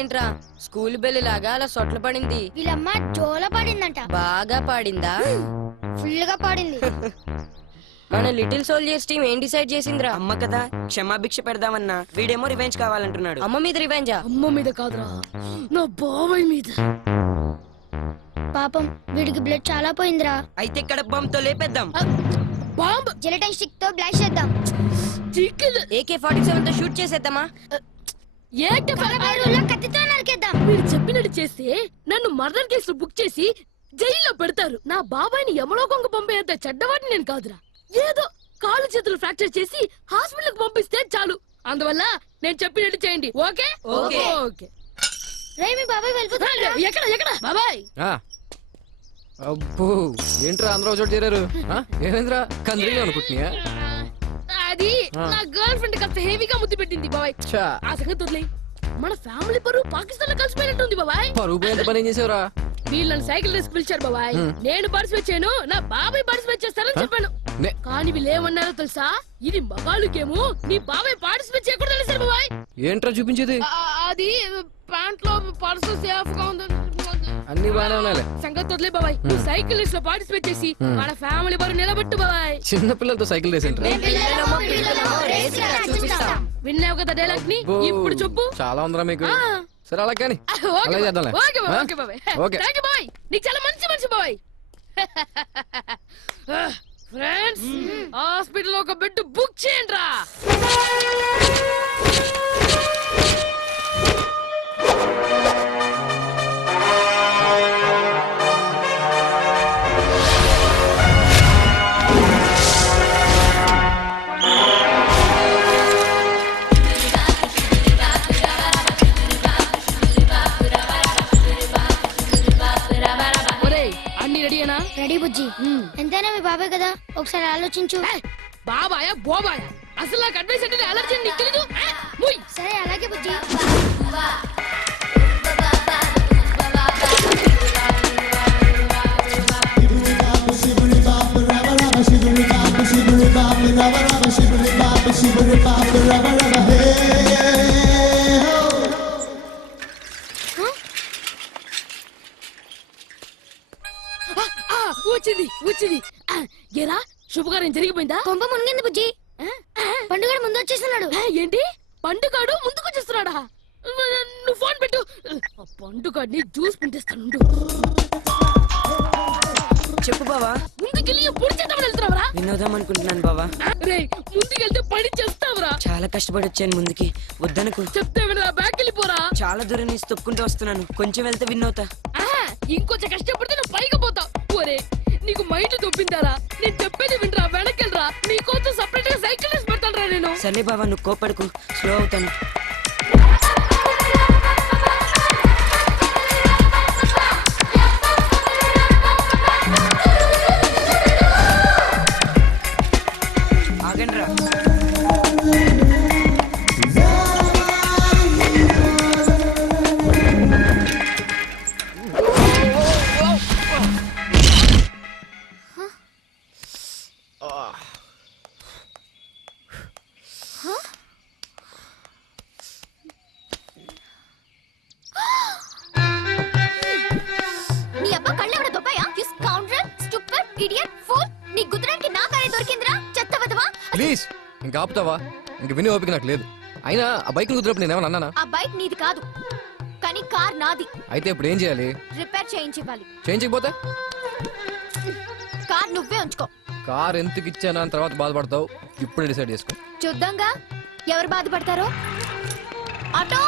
ఏంట్రా school bell లాగా అలా సొట్ల పడింది. వీళ్ళమ్మ జోల పాడిందంట. బాగా పాడిందా? ఫుల్ గా పాడింది. మన లిటిల్ సోల్జర్స్ టీం ఏం డిసైడ్ చేసిందిరా? అమ్మ కదా క్షమాభిక్ష పెడదామన్నా, వీడేమో రివెంజ్ కావాలంటున్నాడు. అమ్మ మీద రివెంజా? అమ్మ మీద కాదురా, నా బాబాయ్ మీద. పాపం వీడికి బ్లడ్ చాలా పోయిందిరా. అయితే ఇక్కడ బాంబుతో లేపేద్దాం. బాంబ్ జిలటన్ స్టిక్ తో బ్లాస్ట్ చేద్దాం. AK-47 తో షూట్ చేసేద్దామా? కత్తితో నరికేద్దాం. మీరు చెప్పినట్టు చేస్తే నన్ను మర్డర్ కేసులో బుక్ చేసి జైల్లో పెడతారు. నా బాబాయ్ని యమలోకంగా పంపేంత చెడ్డవాడిని నేను కాదురా. ఏదో కాళ్ళు చేతులు ఫ్రాక్చర్ చేసి హాస్పిటల్ కి పంపిస్తే చాలు. అందువల్ల నేను చెప్పినట్టు చేయండి. Okay okay. ఓకే. రే మీ బాబాయ్ వెళ్ళిపోతాడు. ఎక్కడ ఎక్కడ బాబాయ్? అబ్బో ఏంట్రా అందరూ చోటు చేరారు? ఏమైందిరా కందిరీలు అనుకుంటున్నాయా? అది నా గర్ల్ ఫ్రెండ్ కాస్త హెవీగా ముద్దు పెట్టింది బాబాయ్. ఆ సంగతి వదిలేయ్. మన ఫ్యామిలీ పరువు పాకిస్తాన్ లో కలిసిపోయినట్టుంది బాబాయ్. పరువు పోయేంత పని ఏం చేసావురా? వీళ్ళని సైకిల్ రేస్ పిలిచారు బాబాయ్. నేను పార్టిసిపేట్ చేయను, నా బాబాయ్ పార్టిసిపేట్ చేస్తారని చెప్పాను. కానీ వీళ్ళు ఏమన్నారో తెలుసా? ఇది మగాళ్ళకేమో, నీ బాబాయ్ పార్టిసిపేట్ చేయకూడదు తెలిసారు బాబాయ్. ఏంట్రా చూపించేది? అది ప్యాంట్ లో పర్సు సేఫ్ గా ఉంది. అన్ని బాగానే ఉన్నాయి. సంగతి వదిలే బాబాయ్. నువ్వు సైకిల్ రేస్ లో పార్టిసిపేట్ చేసి మన ఫ్యామిలీ బరువు నిలబెట్టు బాబాయ్. చిన్న పిల్లలతో సైకిల్ రేసేంట్రా? విన్నావు కదా డైలాగ్ ని, ఇప్పుడు చెప్పు. చాలా ఉందిరా మీకు. సరే అలా కానీ అలా చేద్దాంలే. నీకు చాలా మంచి మంచి బాబాయ్. ఫ్రెండ్స్ హాస్పిటల్ ఒక బెడ్ బుక్ చేయండి రా. రెడీ బుజ్జి. ఎంతైనా మీ బాబాయ్ కదా, ఒకసారి ఆలోచించు. బాబాయ్ బోబాయ్ అసలు నాకు అడ్వైస్ అంటే అలర్జీ నీకు తెలీదు. సరే అలాగే బుజ్జి. వచ్చింది వచ్చింది. ఏరా శుభకార్యం జరిగిపోయిందా? కొంప మునిగింది బుజ్జి. పండుగ ముందు వచ్చేస్తున్నాడు. ఏంటి పండుగాడు ముందుకు వచ్చేస్తున్నాడా? నువ్వు ఫోన్ పెట్టు. పండుగాడిని జ్యూస్ పిండిస్తాను. చెప్పు బావా. ముందుకెళ్ళి పొడి చేద్దామని వెళ్తున్నావురా? వినోదాం అనుకుంటున్నాను బావా. రే ముందుకెళ్తే పని చేస్తావురా? చాలా కష్టపడి వచ్చాను ముందుకి, వద్దనుకో. చెప్తే వినరా? బ్యాక్ వెళ్ళిపోరా. చాలా దూరం నుంచి తొక్కుంటూ వస్తున్నాను, కొంచెం వెళ్తే విన్నవుతా. ఇంకొంచెం కష్టపడితే నువ్వు పైకి పోతావు. ఒరే నీకు మైండ్ దొబ్బిందారా? నేను చెప్పేది వినరా, వెనకెళ్ళరా. నీకోసం సపరేట్ గా సైకిల్ వేసి పెడతాను రా నేను. సరే బావా నువ్వు కోపడకు, స్లో అవుతాను. ఆగండి రా. నీ అబ్బా కళ్ళెవడ దొబ్బాయా? You scoundrel, stupid, idiot, fool. నీ గుద్రడానికి నా కారే దొరికిందిరా, చెత్తవదవా. ప్లీజ్ ఇంకా ఆపుతావా? ఇంక విని ఓపిక నాకు లేదు. అయినా ఆ బైక్ కుదిరప్పుడు నేనేమన్నా అన్నానా? ఆ బైక్ నీది కాదు, కానీ కార్ నాది. అయితే ఇప్పుడు ఏం చేయాలి? రిపేర్ చేయించాలి. చేయించకపోతే కార్ నువ్వే ఉంచుకో. కార్ ఎందుకు ఇచ్చానా అని తర్వాత బాధపడతావు. ఇప్పుడు డిసైడ్ చేసుకో. చూద్దాంగా ఎవరు బాధపడతారో. ఆటో